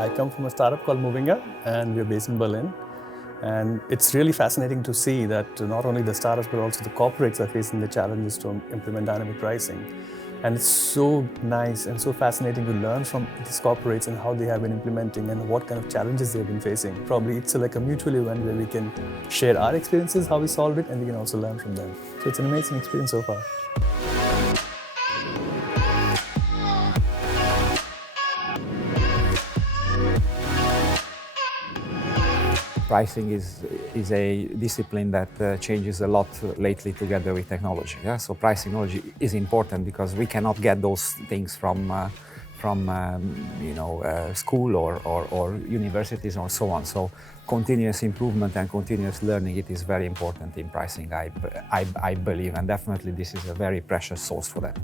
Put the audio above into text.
I come from a startup called Movinga, and we're based in Berlin. And it's really fascinating to see that not only the startups but also the corporates are facing the challenges to implement dynamic pricing. And it's so nice and so fascinating to learn from these corporates and how they have been implementing and what kind of challenges they've been facing. Probably it's like a mutual event where we can share our experiences, how we solved it, and we can also learn from them. So it's an amazing experience so far. Pricing is a discipline that changes a lot lately together with technology. Yeah? So pricing technology is important because we cannot get those things from school or universities or so on. So continuous improvement and continuous learning, it is very important in pricing, I believe, and definitely this is a very precious source for that.